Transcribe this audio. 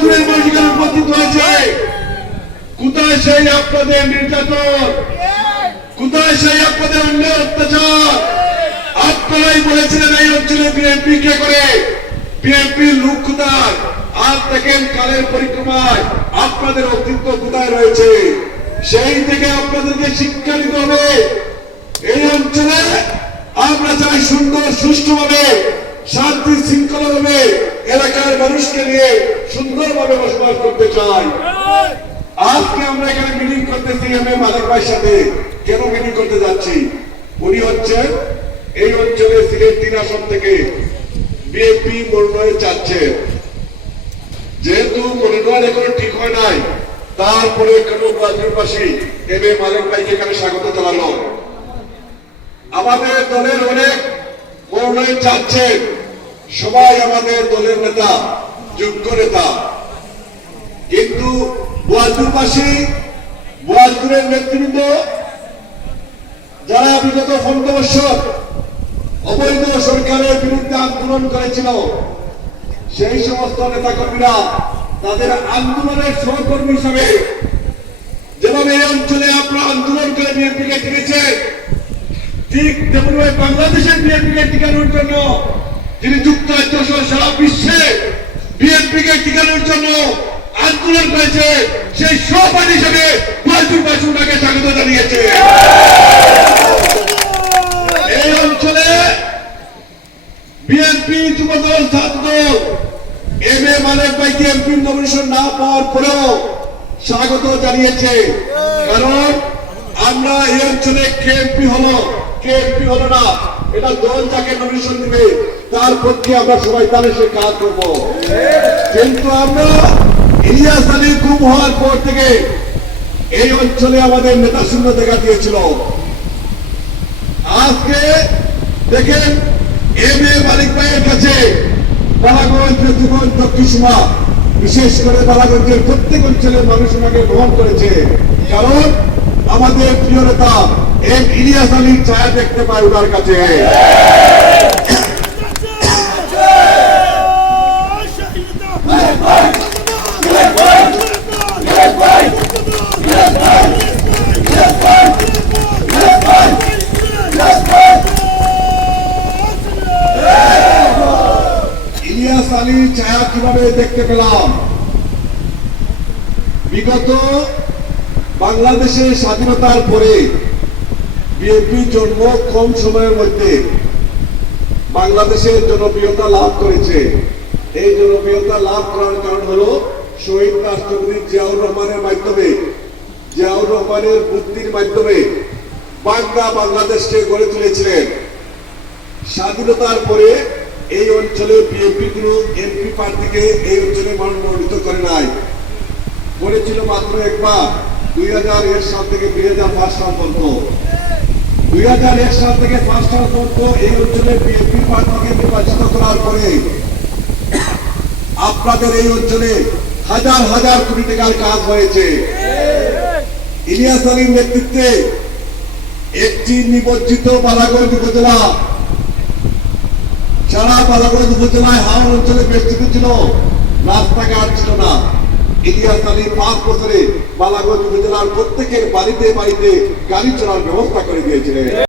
বোয়ালপুরের মানুষ এখানে উপস্থিত হয়েছে। কোথায় সেই আপনাদের নির্যাতন, কোথায় সেই আপনাদের অন্যায় অত্যাচার? আপনারাই বলেছিলেন এই অঞ্চলে বিএনপি কে করে, বিএনপির লোক কোথায়? আজ দেখেন কালের পরিক্রমায় আপনাদের অস্তিত্ব কোথায় রয়েছে। সেই থেকে আপনাদেরকে শিক্ষা দিতে হবে। এই অঞ্চলে আমরা চাই সুন্দর সুষ্ঠুভাবে শান্তি শৃঙ্খলা ভাবে এলাকার মানুষকে নিয়ে সুন্দরভাবে বসবাস করতে চাই। আজকে আমরা এখানে মিটিং করতেছি মালিক ভাইয়ের সাথে। কেন মিটিং করতে যাচ্ছি? উনি হচ্ছেন এই অঞ্চলে সিলেট 3 আসন থেকে বিএনপি মনোনয়ন চাচ্ছে। যেহেতু মনোনয়ন এখনো ঠিক হয় নাই, তারপরে কেন বাজারবাসী মালিক ভাইকে এখানে স্বাগত জানালো। আমাদের দলের অনেক মনোনয়ন চাচ্ছেন, সবাই আমাদের দলের নেতা, যোগ্য নেতা, কিন্তু বোয়ালপুরবাসী, বোয়ালপুরের নেতৃবৃন্দ যারা বিগত 15 বছর অবৈধ সরকারের বিরুদ্ধে আন্দোলন করেছিল, সেই সমস্ত নেতা কর্মীরা তাদের আন্দোলনের সহকর্মী হিসাবে যেভাবে এই অঞ্চলে আপনারা আন্দোলন করে বিএনপিকে টিকেছেন, ঠিক তেমনভাবে বাংলাদেশের বিএনপিকে টিকানোর জন্য, যিনি যুক্তরাষ্ট্র সহ সারা বিশ্বে বিএনপিকে টিকানোর জন্য আন্দোলন করেছে, সেই সহপাঠী হিসেবে বোয়ালপুরবাসী ওনাকে স্বাগত জানিয়েছে। এই অঞ্চলে বিএনপি, যুবদল, ছাত্রদল মালিক ভাইকে এমপি নমিনেশন না পাওয়ার পরেও স্বাগত জানিয়েছে। কারণ আমরা এই অঞ্চলে কে এমপি হলো না, এটা দল যাকে নমিনেশন দিবে তার পক্ষে আমরা সবাই তাদের সে কাজ করবো। কিন্তু আমরা ইলিয়াস আলী গুম হওয়ার পর থেকে এই অঞ্চলে আমাদের নেতা শূন্য দেখা দিয়েছিল। আজকে দেখেন মালিক ভাইয়ের কাছে বালাগঞ্জ, মেদিনীপুর, দক্ষিণ সীমা, বিশেষ করে বালাগঞ্জের প্রত্যেক অঞ্চলের মানুষ ওনাকে গ্রহণ করেছে। কারণ আমাদের প্রিয় নেতা ইলিয়াস আলীর ছায়া দেখতে পায় ওনার কাছে। ইলিয়াস আলীর ছায়া কিভাবে দেখতে পেলাম? বিগত বাংলাদেশের স্বাধীনতার পরে বিএনপি জন্ম কম সময়ের মধ্যে বাংলাদেশের জনপ্রিয়তা লাভ করেছে। এই জনপ্রিয়তা লাভ করার কারণ হলো শহীদ রাষ্ট্রপতি জিয়াউর রহমানের মাধ্যমে, জিয়াউর রহমানের বুদ্ধির মাধ্যমে বাংলাদেশকে গড়ে তুলেছিলেন। স্বাধীনতার পরে এই অঞ্চলে বিএনপি কোনো এমপি প্রার্থীকে এই অঞ্চলে মানুষ মনোনীত করে নাই, করেছিল মাত্র একবার 2001 সাল থেকে 2005 সাল পর্যন্ত। 2001 সাল থেকে 5 সাল পর্যন্ত এই অঞ্চলে বিএনপি প্রার্থীকে নির্বাচিত করার পরে আপনাদের এই অঞ্চলে হাজার হাজার কোটি টাকার কাজ হয়েছে। ইলিয়াস আলীর নেতৃত্বে একটি নিবজ্জিত বালাগঞ্জ উপজেলা, সারা বালাগঞ্জ উপজেলায় হাওড় অঞ্চলে বেষ্টিত ছিল, রাস্তাঘাট ছিল না। ইলিয়াস আলী 5 বছরে বালাগঞ্জ উপজেলার প্রত্যেকের বাড়িতে বাড়িতে গাড়ি চলার ব্যবস্থা করে দিয়েছিলেন।